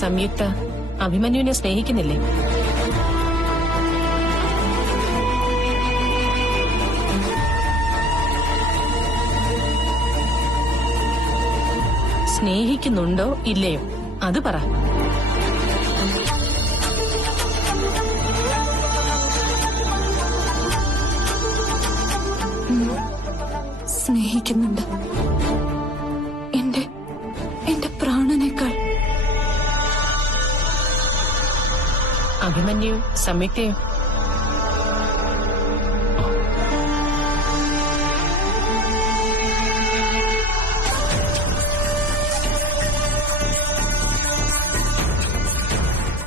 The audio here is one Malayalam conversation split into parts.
സംയുക്ത അഭിമന്യുവിനെ സ്നേഹിക്കുന്നില്ലേ? സ്നേഹിക്കുന്നുണ്ടോ ഇല്ലയോ അത് പറ. സ്നേഹിക്കുന്നുണ്ട്. എന്റെ പ്രാണനേക്കാൾ. അഭിമന്യു സംയുക്തയോ?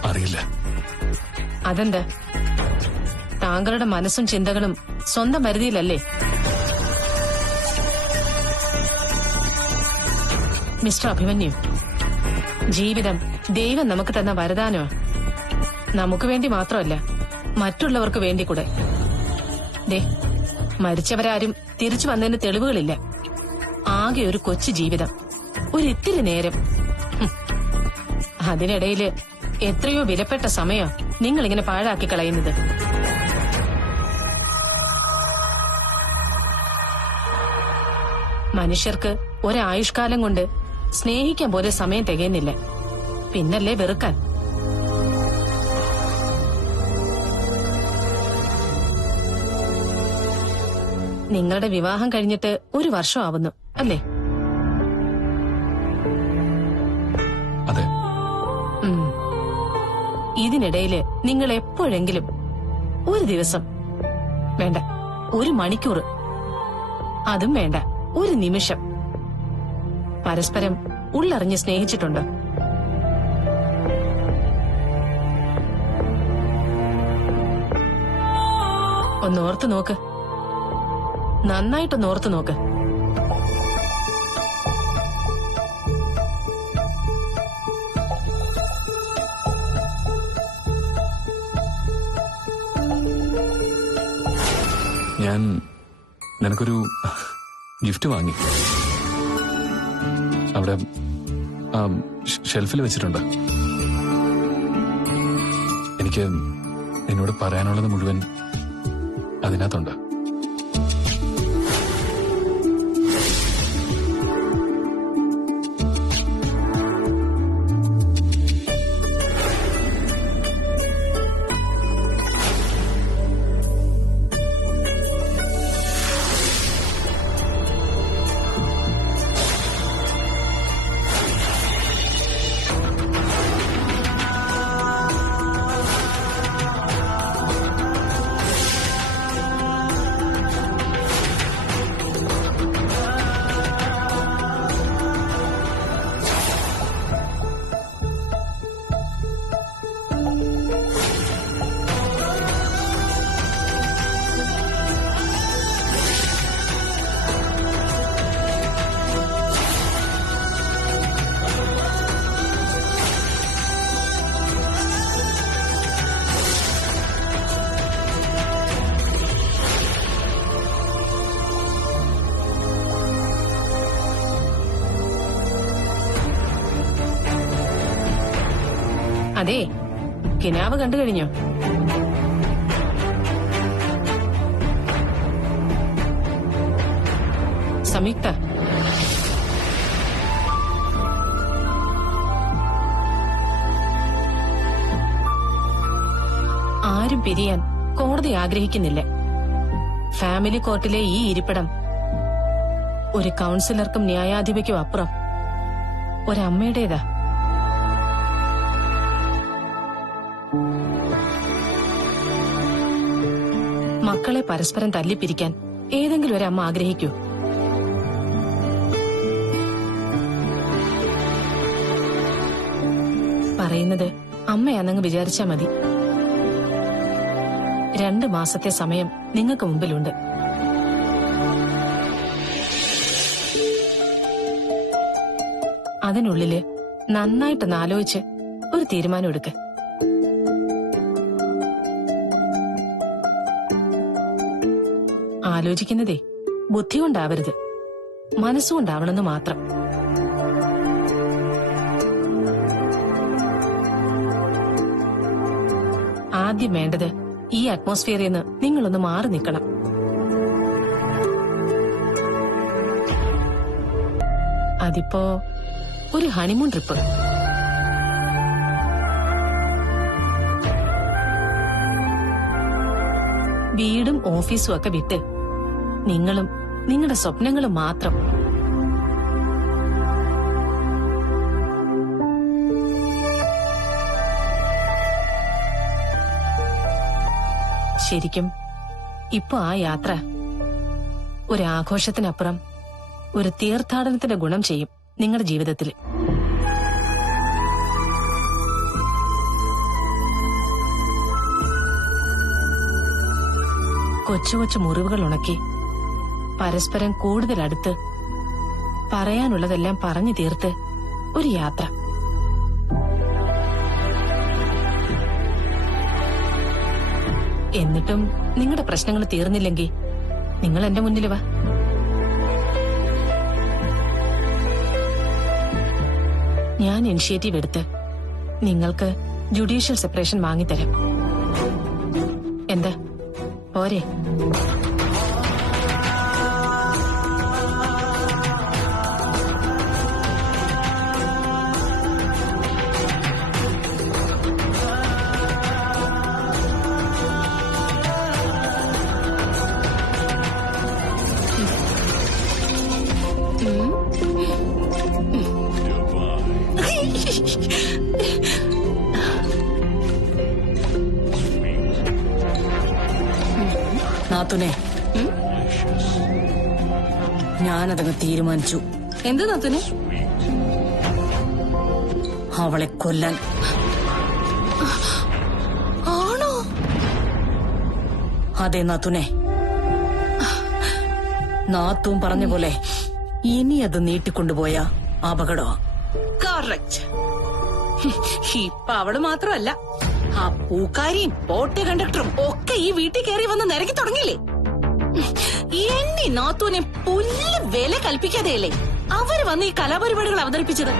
അറിയില്ല. അതെന്താ? താങ്കളുടെ മനസ്സും ചിന്തകളും സ്വന്തം പരിധിയിലല്ലേ? മിസ്റ്റർ അഭിമന്യു, ജീവിതം ദൈവം നമുക്ക് തന്ന വരദാനോ. നമുക്ക് വേണ്ടി മാത്രമല്ല, മറ്റുള്ളവർക്ക് വേണ്ടി കൂടെ. ദേ, മരിച്ചവരാരും തിരിച്ചു വന്നതിന് തെളിവുകളില്ല. ആകെ ഒരു കൊച്ചു ജീവിതം, ഒരിത്തിരി നേരം. അതിനിടയില് എത്രയോ വിലപ്പെട്ട സമയം നിങ്ങളിങ്ങനെ പാഴാക്കി കളയുന്നത്. മനുഷ്യർക്ക് ഒരായുഷ്കാലം കൊണ്ട് സ്നേഹിക്കാൻ പോലെ സമയം തികയുന്നില്ല, പിന്നല്ലേ വെറുക്കാൻ. നിങ്ങളുടെ വിവാഹം കഴിഞ്ഞിട്ട് 1 വർഷം ആവുന്നു അല്ലേ? അതെ. ഇതിനിടയില് നിങ്ങൾ എപ്പോഴെങ്കിലും ഒരു ദിവസം വേണ്ട, 1 മണിക്കൂർ, അതും വേണ്ട 1 നിമിഷം പരസ്പരം ഉള്ളറിഞ്ഞ് സ്നേഹിച്ചിട്ടുണ്ടോ? ഒന്നോർത്ത് നോക്ക്, നന്നായിട്ടൊന്നോർത്ത് നോക്ക്. ഞാൻ നിനക്കൊരു ഗിഫ്റ്റ് വാങ്ങി. അവിടെ ഷെൽഫിൽ വെച്ചിട്ടുണ്ട്. എനിക്ക് നിന്നോട് പറയാനുള്ളത് മുഴുവൻ അതിനകത്തുണ്ട്. അതെ, കിനാവ് കണ്ടു കഴിഞ്ഞോ? സംയുക്ത, ആരും പിരിയാൻ കോടതി ആഗ്രഹിക്കുന്നില്ല. ഫാമിലി കോർട്ടിലെ ഈ ഇരിപ്പിടം ഒരു കൗൺസിലർക്കും ന്യായാധിപയ്ക്കും അപ്പുറം ഒരമ്മയുടേതാ. മക്കളെ പരസ്പരം തല്ലിപ്പിരിക്കാൻ ഏതെങ്കിലും ഒരമ്മ ആഗ്രഹിക്കൂ? പറയുന്നത് അമ്മയാണെന്ന് വിചാരിച്ചാ മതി. 2 മാസത്തെ സമയം നിങ്ങൾക്ക് മുമ്പിലുണ്ട്. അതിനുള്ളില് നന്നായിട്ടൊന്ന് ആലോചിച്ച് ഒരു തീരുമാനം എടുക്ക. ആലോചിക്കുന്നതേ ബുദ്ധി കൊണ്ടാവരുത്, മനസ്സുകൊണ്ടാവണമെന്ന് മാത്രം. ആദ്യം വേണ്ടത് ഈ അറ്റ്മോസ്ഫിയറിൽ നിന്ന് നിങ്ങളൊന്ന് മാറി നിൽക്കണം. അതിപ്പോ ഒരു ഹണിമൂൺ ട്രിപ്പ്. വീടും ഓഫീസും ഒക്കെ വിട്ട് നിങ്ങളും നിങ്ങളുടെ സ്വപ്നങ്ങളും മാത്രം. ശരിക്കും ഇപ്പൊ ആ യാത്ര ഒരാഘോഷത്തിനപ്പുറം ഒരു തീർത്ഥാടനത്തിന്റെ ഗുണം ചെയ്യും നിങ്ങളുടെ ജീവിതത്തിൽ. കൊച്ചു കൊച്ചു മുറിവുകൾ ഉണക്കി പരസ്പരം കൂടുതൽ അടുത്ത് പറയാനുള്ളതെല്ലാം പറഞ്ഞു തീർത്ത് ഒരു യാത്ര. എന്നിട്ടും നിങ്ങളുടെ പ്രശ്നങ്ങൾ തീർന്നില്ലെങ്കിൽ നിങ്ങൾ എന്റെ മുന്നിൽ വാ. ഞാൻ ഇനിഷ്യേറ്റീവ് എടുത്ത് നിങ്ങൾക്ക് ജുഡീഷ്യൽ സെപ്പറേഷൻ വാങ്ങിത്തരാം. എന്താ പോരെ? നാത്തുനെ, ഞാനതങ്ങ് തീരുമാനിച്ചു. എന്ത് നാത്തുനെ? അവളെ കൊല്ലാൻ. ആണോ? അതെ നാത്തുനെ, നാത്തും പറഞ്ഞ പോലെ ഇനി അത് നീട്ടിക്കൊണ്ടുപോയ അപകടമാ. കറക്റ്റ്. ഇപ്പൊ അവള് മാത്രമല്ല, ആ പൂക്കാരിയും ഓട്ടോ കണ്ടക്ടറും ഒക്കെ ഈ വീട്ടിൽ കയറി വന്ന് നിരക്കി തുടങ്ങിയില്ലേ? എന്നെ നാത്തൂനെ പുല്ല് വില കൽപ്പിക്കാതെയല്ലേ അവര് വന്ന് ഈ കലാപരിപാടികൾ അവതരിപ്പിച്ചത്?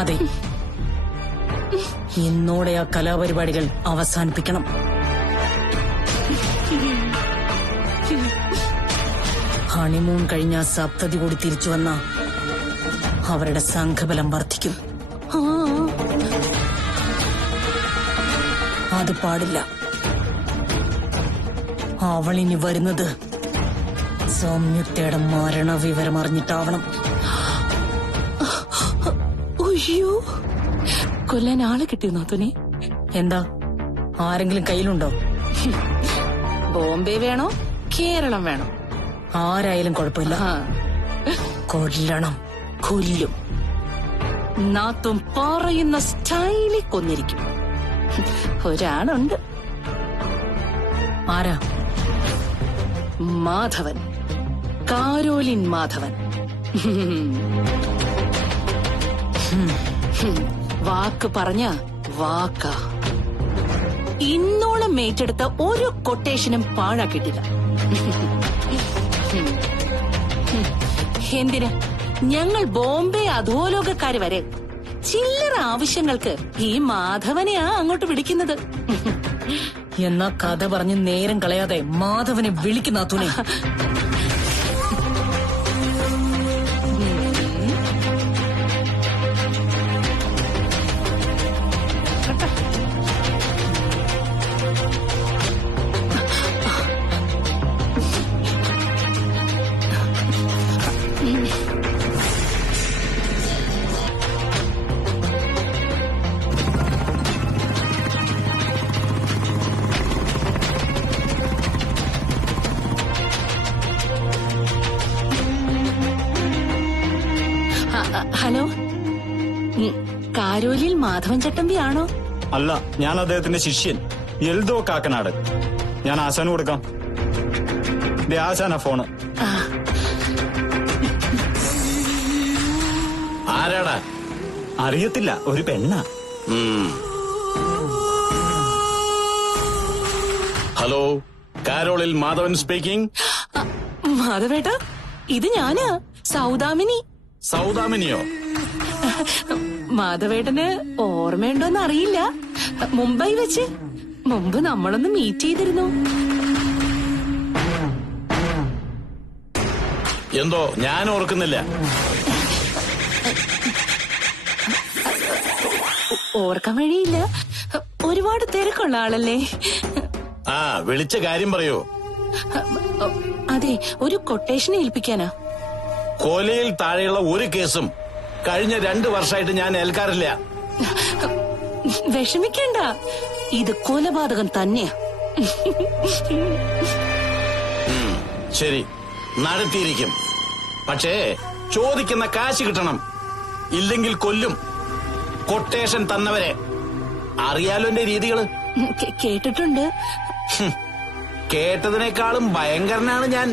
അതെ, ഇന്നോടെ ആ കലാപരിപാടികൾ അവസാനിപ്പിക്കണം. ഹണിമൂൺ കഴിഞ്ഞ സപ്തതി കൂടി തിരിച്ചു വന്ന അവരുടെ സംഘബലം വർദ്ധിക്കും. അത് പാടില്ല. അവളിനി വരുന്നത് സംയുക്തയുടെ മരണവിവരം അറിഞ്ഞിട്ടാവണം. അയ്യോ, കൊല്ലാൻ ആളെ കിട്ടിയോ നാത്തുനെ? എന്താ, ആരെങ്കിലും കയ്യിലുണ്ടോ? ബോംബെ വേണോ കേരളം വേണോ? ആരായാലും കുഴപ്പമില്ല, കൊല്ലണം. കൊല്ലും. നാത്തും പറയുന്ന സ്റ്റൈലിൽ കൊന്നിരിക്കും. ഒരാളുണ്ട്. ആരാ? മാധവൻ, കാരോലിൻ മാധവൻ. വാക്ക് പറഞ്ഞ വാക്ക. ഇന്നോളം ഏറ്റെടുത്ത ഒരു കൊട്ടേഷനും പാഴാക്കിയിട്ടില്ല. എന്തിന് ഞങ്ങൾ ബോംബെ അധോലോകക്കാര് വരെ ചില്ലറ ആവശ്യങ്ങൾക്ക് ഈ മാധവനെയാ അങ്ങോട്ട് വിളിക്കുന്നത്. എന്നാ കഥ പറഞ്ഞ് നേരം കളയാതെ മാധവനെ വിളിക്കുന്ന തുണി. ഹലോ, കാരോലിൽ മാധവൻ ചട്ടമ്പി ആണോ? അല്ല, ഞാൻ അദ്ദേഹത്തിന്റെ ശിഷ്യൻ എൽദോ കാക്കനാട്. ഞാൻ ആശാന് കൊടുക്കാം. ആശാന ഫോണ്. ആരാടാ? അറിയത്തില്ല, ഒരു പെണ്ണ. ഹലോ, കാരോളിൽ മാധവൻ സ്പീക്കിംഗ്. മാധവേട്ട, ഇത് ഞാനാ, സൗദാമിനി. സൗദാമിനിയോ? മാധവേട്ടന് ഓർമ്മയുണ്ടോന്ന് അറിയില്ല. മുംബൈ വെച്ച്. മുമ്പ് നമ്മളൊന്ന് മീറ്റ് ചെയ്തിരുന്നു. എന്തോ ഞാൻ ഓർക്കുന്നില്ല. ഓർക്കാൻ വഴിയില്ല. ഒരുപാട് തിരക്കുള്ള ആളല്ലേ? ആ, വിളിച്ച കാര്യം പറയൂ. അതെ, ഒരു കൊട്ടേഷൻ ഏൽപ്പിക്കാനാ. കൊലയിൽ താഴെയുള്ള ഒരു കേസും കഴിഞ്ഞ 2 വർഷമായിട്ട് ഞാൻ ഏൽക്കാറില്ല. വിഷമിക്കണ്ട, ഇത് കൊലപാതകം തന്നെയാ. ശരി, നടത്തിയിരിക്കും. പക്ഷേ ചോദിക്കുന്ന കാശ് കിട്ടണം. ഇല്ലെങ്കിൽ കൊല്ലും. കൊട്ടേഷൻ തന്നവരെ അറിയാലോ എന്റെ രീതികള്. കേട്ടിട്ടുണ്ട്. കേട്ടതിനേക്കാളും ഭയങ്കരനാണ് ഞാൻ.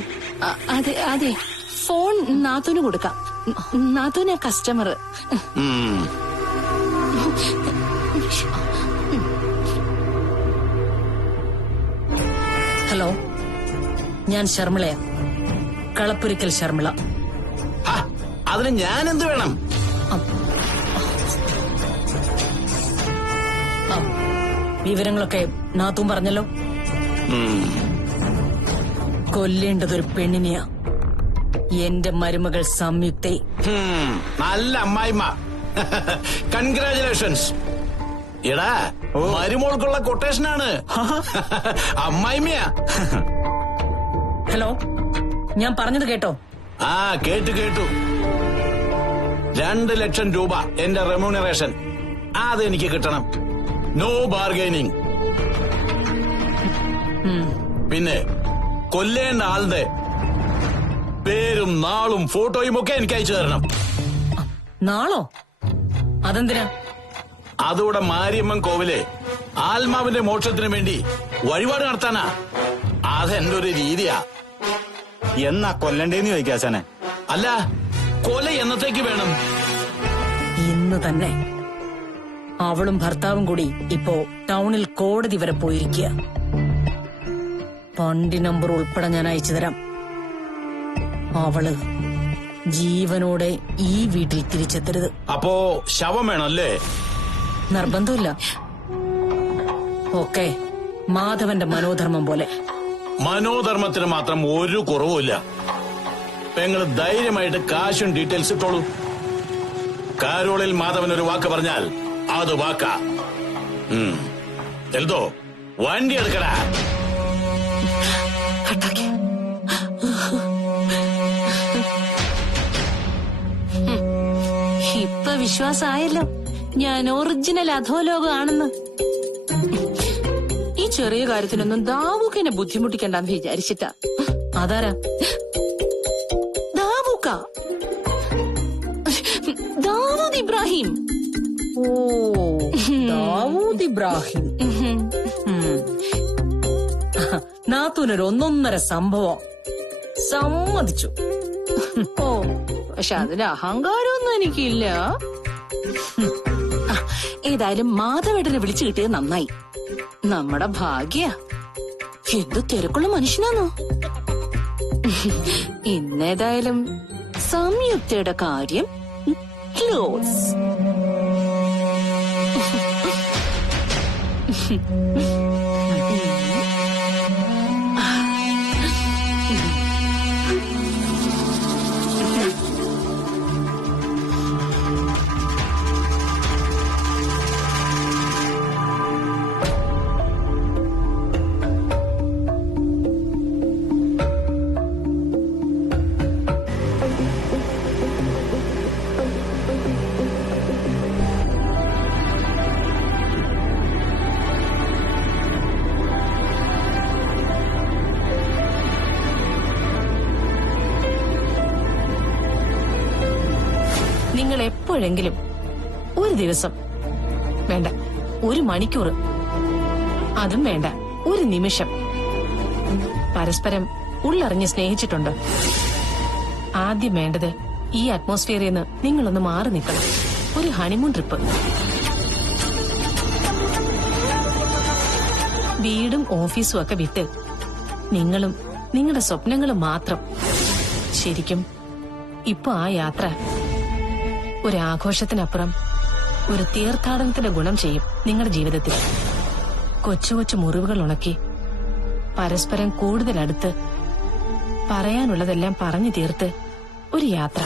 അതെ അതെ, ഫോൺ നാത്തൂന് കൊടുക്കാം. നാത്തൂന കസ്റ്റമർ. ഹലോ, ഞാൻ ശർമിളയാ, കളപ്പുരിക്കൽ ശർമിള. അതിന് ഞാൻ എന്ത് വേണം? വിവരങ്ങളൊക്കെ നാത്തൂൻ പറഞ്ഞല്ലോ. കൊല്ലേണ്ടതൊരു പെണ്ണിനെയാ, എന്റെ മരുമകൾ സംയുക്തേ. നല്ല അമ്മായിമ്മ. കൺഗ്രാചുലേഷൻസ്. എടാ, മരുമോൾക്കുള്ള കൊട്ടേഷനാണ്. അമ്മായിമ്മയാ. ഹലോ, ഞാൻ പറഞ്ഞത് കേട്ടോ? ആ, കേട്ടു. 2 ലക്ഷം രൂപ എന്റെ റെമ്യൂണറേഷൻ. അതെനിക്ക് കിട്ടണം. No bargaining. പിന്നെ കൊല്ലേണ്ട ആളുടെ പേരും നാളും ഫോട്ടോയും ഒക്കെ എനിക്ക് അയച്ചു തരണം. നാളോ? അതെന്തിനാ? അതോടെ മാരിയമ്മൻ കോവിലെ ആത്മാവിന്റെ മോക്ഷത്തിന് വേണ്ടി വഴിപാട് നടത്താനാ. അതെന്റെ ഒരു രീതിയാ. എന്നാ കൊല്ലണ്ടേന്ന് ചോദിക്കാശാനെ. അല്ല, കൊല എന്നത്തേക്ക് വേണം? ഇന്ന് തന്നെ. അവളും ഭർത്താവും കൂടി ഇപ്പോ ടൗണിൽ കോടതി വരെ പോയിരിക്കുക. വണ്ടി നമ്പർ ഉൾപ്പെടെ ഞാൻ അയച്ചു തരാം. അവള് ജീവനോടെ ഈ വീട്ടിൽ തിരിച്ചെത്തരുത്. അപ്പോ ശവം വേണമല്ലേ? നിർബന്ധമില്ല. ഒക്കെ മാധവന്റെ മനോധർമ്മം പോലെ. മനോധർമ്മത്തിന് മാത്രം ഒരു കുറവുമില്ല. പെങ്ങള് ധൈര്യമായിട്ട് കാശും ഡീറ്റെയിൽസ് ഇട്ടോളൂ. കാരോളിൽ മാധവൻ ഒരു വാക്ക് പറഞ്ഞാൽ അത് വാക്കാ. എൽദോ, വണ്ടി എടുക്കടാ. ഇപ്പൊ വിശ്വാസമായല്ലോ ഞാൻ ഒറിജിനൽ അധോലോകമാണെന്ന്. ഈ ചെറിയ കാര്യത്തിനൊന്നും ദാവൂക്കിനെ ബുദ്ധിമുട്ടിക്കണ്ടെന്ന് വിചാരിച്ചിട്ടാ. അതാരാ? ദാവൂക്ക, ദാവൂദ് ഇബ്രാഹിം. ഓ, ദാവൂദ് ഇബ്രാഹിം. നാത്തൂനൊരു 1.5 സംഭവം. സമ്മതിച്ചു. ഓ, പക്ഷെ അതിന് അഹങ്കാരമൊന്നും എനിക്കില്ല. ഏതായാലും മാധവേട്ടനെ വിളിച്ചു കിട്ടിയത് നന്നായി. നമ്മുടെ ഭാഗ്യ. എന്ത് തിരക്കുള്ള മനുഷ്യനാണോ. ഇന്നേതായാലും സംയുക്തയുടെ കാര്യം ക്ലോസ്. നിങ്ങൾ എപ്പോഴെങ്കിലും ഒരു ദിവസം വേണ്ട, 1 മണിക്കൂർ, അതും വേണ്ട, 1 നിമിഷം പരസ്പരം ഉള്ളറിഞ്ഞ് സ്നേഹിച്ചിട്ടുണ്ട്. ആദ്യം വേണ്ടത് ഈ അറ്റ്മോസ്ഫിയറിൽ നിന്ന് നിങ്ങളൊന്ന് മാറി നിൽക്കണം. ഒരു ഹണിമൂൺ ട്രിപ്പ്. വീടും ഓഫീസും ഒക്കെ വിട്ട് നിങ്ങളും നിങ്ങളുടെ സ്വപ്നങ്ങളും മാത്രം. ശരിക്കും ഇപ്പൊ ആ യാത്ര ഒരാഘോഷത്തിനപ്പുറം ഒരു തീർത്ഥാടനത്തിന്റെ ഗുണം ചെയ്യും നിങ്ങളുടെ ജീവിതത്തിൽ. കൊച്ചു കൊച്ചു മുറിവുകൾ ഉണക്കി പരസ്പരം കൂടുതൽ അടുത്ത് പറയാനുള്ളതെല്ലാം പറഞ്ഞു തീർത്ത് ഒരു യാത്ര.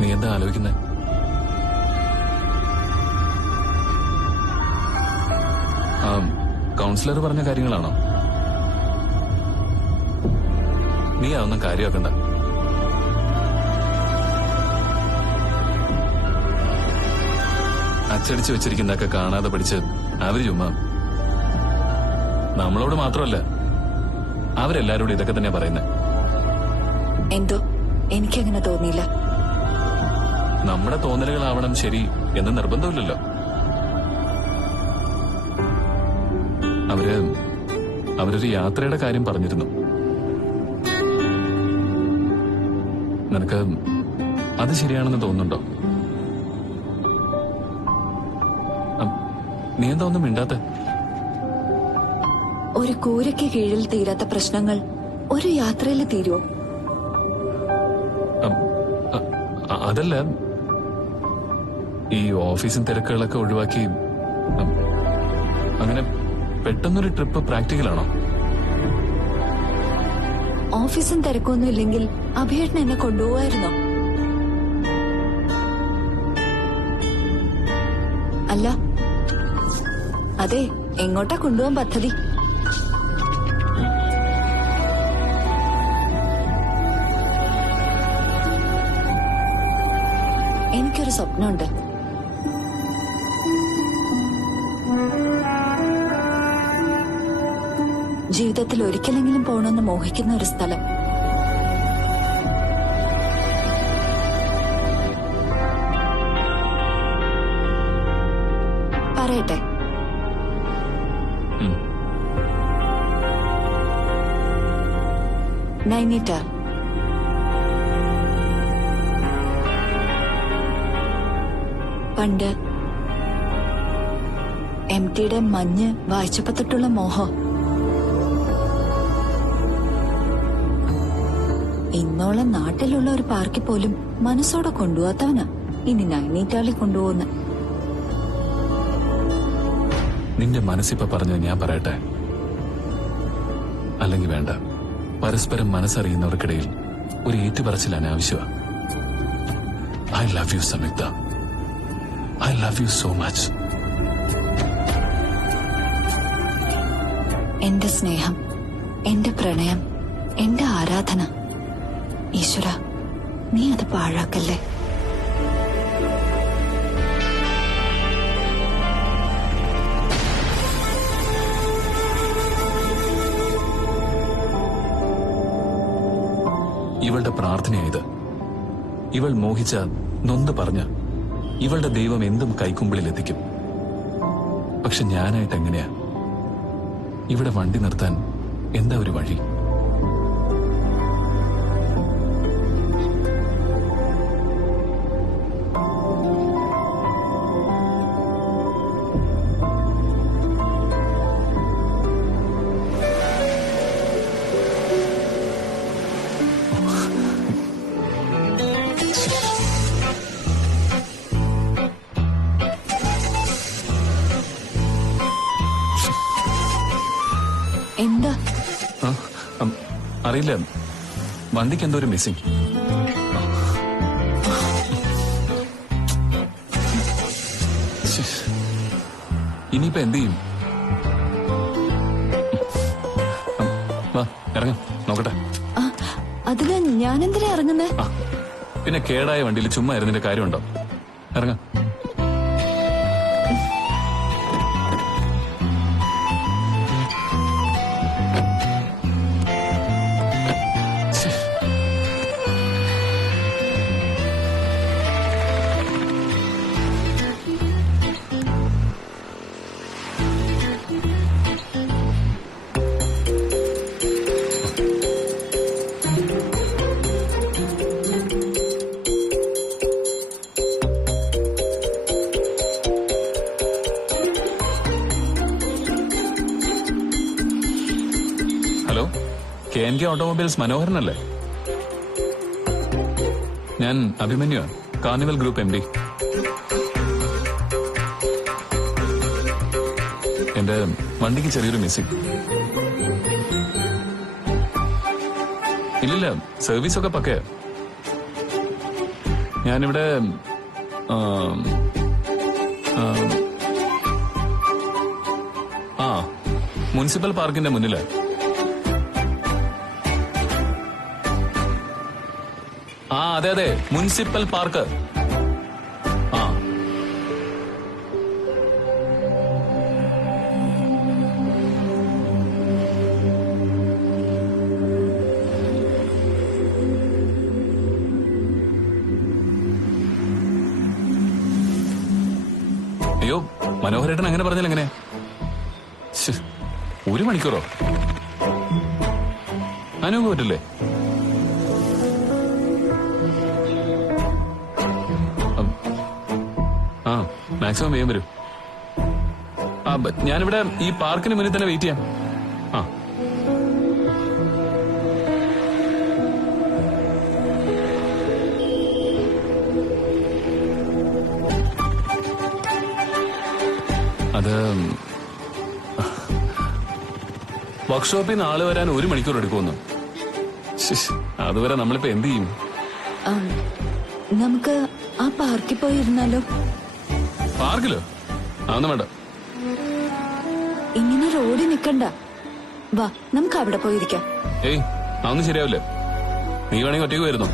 നീ എന്താ ആലോചിക്കുന്നത്? കൗൺസിലർ പറഞ്ഞ കാര്യങ്ങളാണോ? നീ അതൊന്നും കാര്യമാക്കണ്ട. അച്ചടിച്ചു വെച്ചിരിക്കുന്നതൊക്കെ കാണാതെ പഠിച്ച് അവര് ചുമ്മാ. നമ്മളോട് മാത്രമല്ല, അവരെല്ലാരോടും ഇതൊക്കെ തന്നെയാ പറയുന്നത്. എന്തോ എനിക്കങ്ങനെ തോന്നിയില്ല. നമ്മുടെ തോന്നലുകളാവണം ശരി എന്ന് നിർബന്ധമില്ലല്ലോ. അവരൊരു യാത്രയുടെ കാര്യം പറഞ്ഞിരുന്നു. നിനക്ക് അത് ശരിയാണെന്ന് തോന്നുന്നുണ്ടോ? നീ എന്താ ഒന്നും മിണ്ടാത്തെ? ഒരു കൂരയ്ക്ക് കീഴിൽ തീരാത്ത പ്രശ്നങ്ങൾ ഒരു യാത്രയിൽ തീരുവോ? അതല്ല, ഈ ഓഫീസും തിരക്കുകളൊക്കെ ഒഴിവാക്കി അങ്ങനെ പെട്ടെന്നൊരു ട്രിപ്പ് പ്രാക്ടിക്കലാണോ? ഓഫീസും തിരക്കൊന്നും ഇല്ലെങ്കിൽ അഭിയേട്ടൻ എന്നെ കൊണ്ടുപോവായിരുന്നോ? അല്ല, അതെ, എങ്ങോട്ടാ കൊണ്ടുപോകാൻ പദ്ധതി? എനിക്കൊരു സ്വപ്നമുണ്ട്. ജീവിതത്തിൽ ഒരിക്കലെങ്കിലും പോകണമെന്ന് മോഹിക്കുന്ന ഒരു സ്ഥലം. പറയട്ടെ? നൈനിറ്റാൾ. പണ്ട് MTയുടെ മഞ്ഞ് വായിച്ചപ്പോ തൊട്ടുള്ള മോഹം ഇന്നോളം നാട്ടിലുള്ള ഒരു പാർക്കിൽ പോലും മനസ്സോടെ കൊണ്ടുപോകാത്തവനാ ഇനി നൈനിറ്റാളിൽ കൊണ്ടുപോകുന്ന. നിന്റെ മനസ്സിപ്പോ പറഞ്ഞത് ഞാൻ പറയട്ടെ? അല്ലെങ്കിൽ വേണ്ട. പരസ്പരം മനസ്സറിയുന്നവർക്കിടയിൽ ഒരു ഏറ്റുപറച്ചിൽ അനാവശ്യമാണ്. ഐ ലവ് യു സംയുക്ത. I love you so much. എന്റെ സ്നേഹം, എന്റെ പ്രണയം, എന്റെ ആരാധന. ഈശ്വര, നീ അത് പാഴാക്കല്ലേ. ഇവളുടെ പ്രാർത്ഥനയായത്. ഇവൾ മോഹിച്ച, നൊന്ത് പറഞ്ഞ ഇവളുടെ ദൈവം എന്തും കൈക്കുമ്പിളിലെത്തിക്കും. പക്ഷെ ഞാനായിട്ട് എങ്ങനെയാ? ഇവിടെ വണ്ടി നിർത്താൻ എന്താ ഒരു വഴി? എന്താ? അറിയില്ല, വണ്ടിക്ക് എന്തോ ഒരു മിസ്സിംഗ്. ഇനിയിപ്പോ എന്ത് ചെയ്യും? വാ ഇറങ്ങാം, നോക്കട്ടെ. അതിന് ഞാനെന്തിനാ ഇറങ്ങുന്നേ? പിന്നെ കേടായ വണ്ടിയിൽ ചുമ്മാ ഇരുന്നതിന്റെ കാര്യമുണ്ടോ? ഇറങ്ങാം. KNK ഓട്ടോമൊബൈൽസ് മനോഹരനല്ലേ? ഞാൻ അഭിമന്യു, കാർണിവൽ ഗ്രൂപ്പ് MD. എന്റെ വണ്ടിക്ക് ചെറിയൊരു മിസ്സിംഗ്. ഇല്ലില്ല, സർവീസ് ഒക്കെ പക്കയാ. ഞാനിവിടെ മുനിസിപ്പൽ പാർക്കിന്റെ മുന്നില്. അതെ മുനിസിപ്പൽ പാർക്ക്. അയ്യോ, മനോഹരേട്ടൻ അങ്ങനെ പറഞ്ഞാൽ എങ്ങനെ? 1 മണിക്കൂറോ? അനുഭവം പറ്റില്ലേ? മാക്സിമം വേഗം വരും. ഞാനിവിടെ ഈ പാർക്കിന് മുന്നിൽ തന്നെ വെയിറ്റ് ചെയ്യാം. അത് വർക്ക്ഷോപ്പിൽ നിന്ന് ആള് വരാൻ 1 മണിക്കൂർ എടുക്കുമെന്ന്. അതുവരെ നമ്മളിപ്പോ എന്ത് ചെയ്യും? നമുക്ക് ആ പാർക്കിൽ പോയിരുന്നാലോ? പാർക്കിലോ? അതൊന്നും വേണ്ട. ഇങ്ങനെ റോഡിൽ നിക്കണ്ട, വാ നമുക്ക് അവിടെ പോയിരിക്കാം. അതൊന്നും ശരിയാവില്ല. നീ വേണമെങ്കിൽ ഒറ്റയ്ക്ക് വരുന്നു.